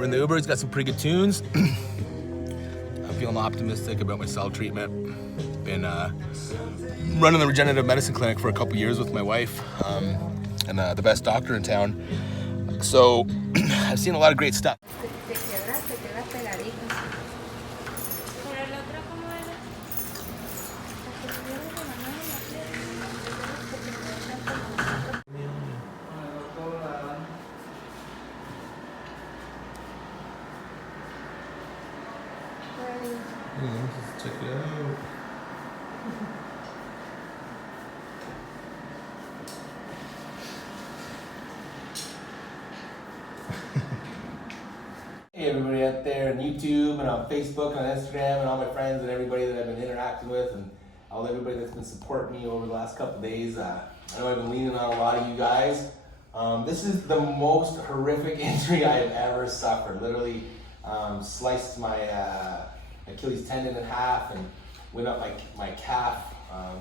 We're in the Uber, it's got some pretty good tunes. I'm feeling optimistic about my cell treatment. Been running the regenerative medicine clinic for a couple years with my wife and the best doctor in town. So I've seen a lot of great stuff. Just check it out. Hey everybody out there on YouTube and on Facebook and on Instagram and all my friends and everybody that I've been interacting with and all everybody that's been supporting me over the last couple of days. I know I've been leaning on a lot of you guys. This is the most horrific injury I have ever suffered. Literally sliced my Achilles tendon in half and went up my calf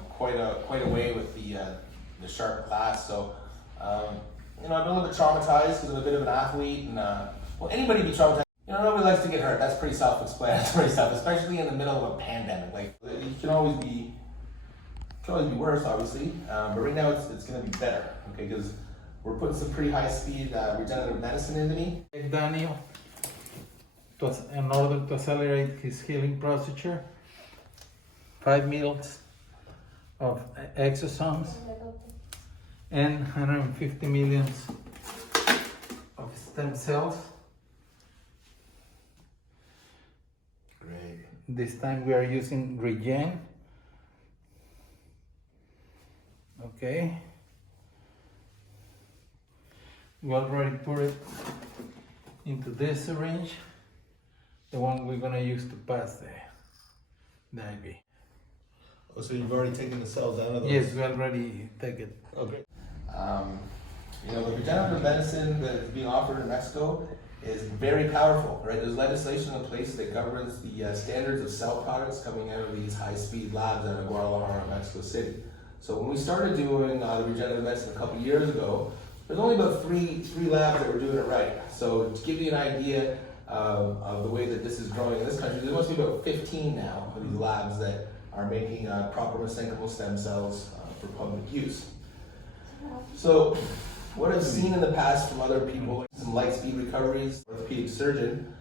quite a way with the sharp glass. So I've been a little bit traumatized because I'm a bit of an athlete, and well, anybody be traumatized. Nobody likes to get hurt. That's pretty self-explanatory stuff, especially in the middle of a pandemic. Like, it can always be worse, obviously, but right now it's going to be better, okay? Because we're putting some pretty high-speed regenerative medicine into me. Daniel, in order to accelerate his healing procedure, 5 mils of exosomes and 150 millions of stem cells. Great. This time we are using Regen. Okay. We already put it into this syringe, the one we're gonna use to pass the IV. Oh, so you've already taken the cells out of those? Yes, we already take it. Oh, great. The regenerative medicine that is being offered in Mexico is very powerful, right? There's legislation in place that governs the standards of cell products coming out of these high-speed labs out of Guadalajara, Mexico City. So when we started doing the regenerative medicine a couple years ago, there's only about three labs that were doing it right. So to give you an idea of the way that this is growing in this country, there must be about 15 now of these labs that are making proper mesenchymal stem cells for public use. So what I've seen in the past from other people, like some light speed recoveries, orthopedic surgeon,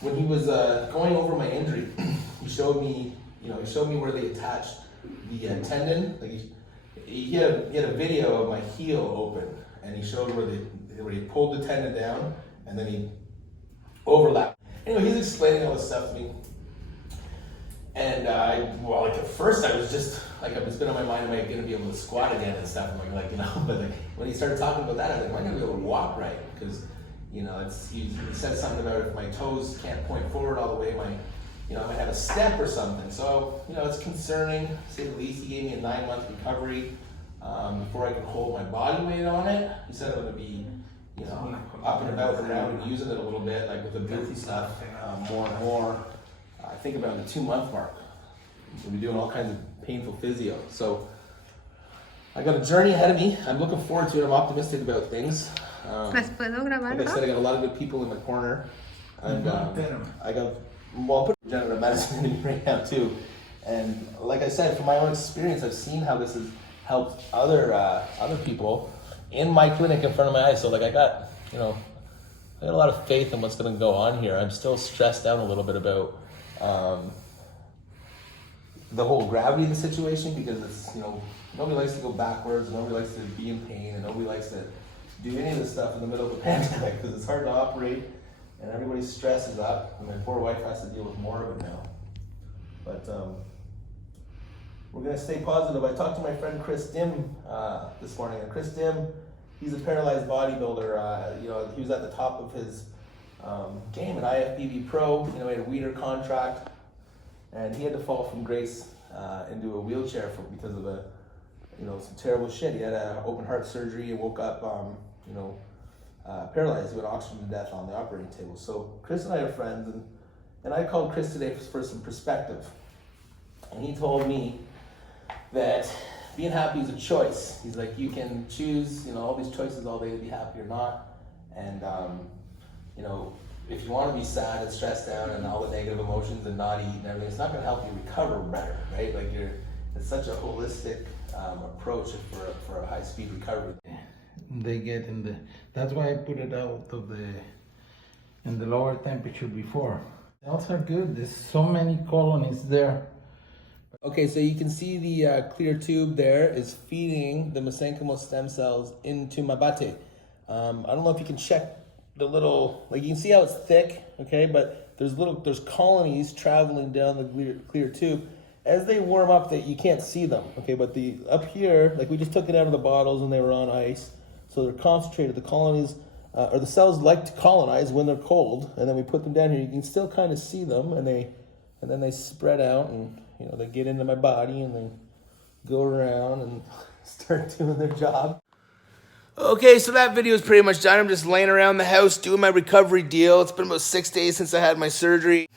when he was going over my injury, he showed me where they attached the tendon. Like he had a video of my heel open, and he showed where he pulled the tendon down, and then he overlapped. Anyway, he's explaining all this stuff to me, and at first I was just like, it's been on my mind, am I going to be able to squat again and stuff? I'm like, but when he started talking about that, I was like, am I going to be able to walk right? Because he said something about if my toes can't point forward all the way, I might have a step or something. So it's concerning, to say the least. He gave me a 9-month recovery before I could hold my body weight on it. He said I'm going to be up and about around and using it a little bit, like with the goofy stuff, more and more. I think about the 2-month mark. We'll be doing all kinds of painful physio. So I got a journey ahead of me. I'm looking forward to it. I'm optimistic about things. Like I said, I got a lot of good people in the corner. And I'll put regenerative medicine in right now too. And like I said, from my own experience, I've seen how this has helped other people in my clinic in front of my eyes. So I got a lot of faith in what's going to go on here. I'm still stressed out a little bit about the whole gravity of the situation, because it's nobody likes to go backwards, nobody likes to be in pain, and nobody likes to do any of this stuff in the middle of a pandemic because it's hard to operate and everybody's stress is up, and my poor wife has to deal with more of it now. But we're going to stay positive. I talked to my friend Chris Dim this morning, and Chris Dim, he's a paralyzed bodybuilder. He was at the top of his game at IFBB Pro. He had a Weider contract, and he had to fall from grace into a wheelchair because of some terrible shit. He had an open heart surgery and woke up, paralyzed. He went oxygen to death on the operating table. So Chris and I are friends, and I called Chris today for some perspective, and he told me that being happy is a choice. He's like, you can choose, all these choices all day to be happy or not. And, if you want to be sad and stressed out and all the negative emotions and not eat and everything, it's not going to help you recover better, right? Like it's such a holistic approach for a high-speed recovery. They get that's why I put it out of in the lower temperature before. Cells are good. There's so many colonies there. Okay, so you can see the clear tube there is feeding the mesenchymal stem cells into my bate. I don't know if you can check the little, like you can see how it's thick, okay, but there's colonies traveling down the clear tube. As they warm up, that you can't see them, okay, but up here, like we just took it out of the bottles and they were on ice, so they're concentrated. The colonies, or the cells like to colonize when they're cold, and then we put them down here. You can still kind of see them, and then they spread out, and they get into my body, and they go around and start doing their job. Okay, so that video is pretty much done. I'm just laying around the house doing my recovery deal. It's been about 6 days since I had my surgery.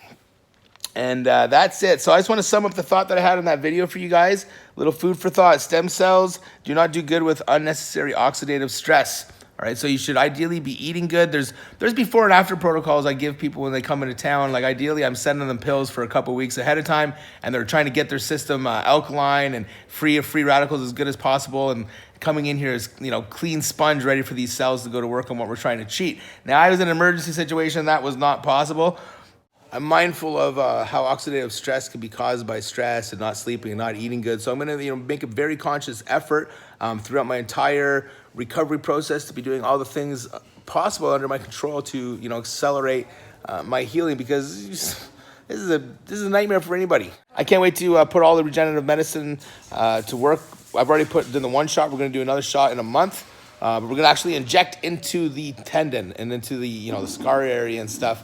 And that's it. So I just want to sum up the thought that I had in that video for you guys. Little food for thought. Stem cells do not do good with unnecessary oxidative stress. All right, so you should ideally be eating good. There's before and after protocols I give people when they come into town. Like ideally, I'm sending them pills for a couple weeks ahead of time, and they're trying to get their system alkaline and free of free radicals as good as possible. And coming in here is clean sponge, ready for these cells to go to work on what we're trying to cheat. Now, I was in an emergency situation that was not possible. I'm mindful of how oxidative stress can be caused by stress and not sleeping and not eating good. So I'm going to make a very conscious effort throughout my entire recovery process to be doing all the things possible under my control to accelerate my healing, because this is a nightmare for anybody. I can't wait to put all the regenerative medicine to work. I've already put in the one shot. We're going to do another shot in a month. But we're going to actually inject into the tendon and into the the scar area and stuff.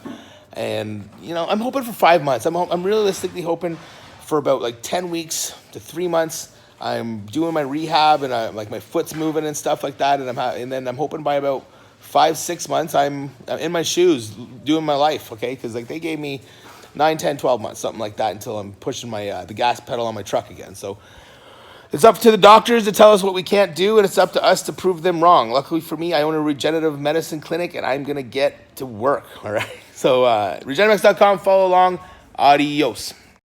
And I'm hoping for 5 months. I'm realistically hoping for about like 10 weeks to 3 months. I'm doing my rehab, and my foot's moving and stuff like that. And then I'm hoping by about 5-6 months I'm in my shoes doing my life. Okay, because they gave me 9, 10, 12 months, something like that, until I'm pushing my the gas pedal on my truck again. So it's up to the doctors to tell us what we can't do, and it's up to us to prove them wrong. Luckily for me, I own a regenerative medicine clinic, and I'm going to get to work, all right? So, Regenamex.com, follow along. Adios.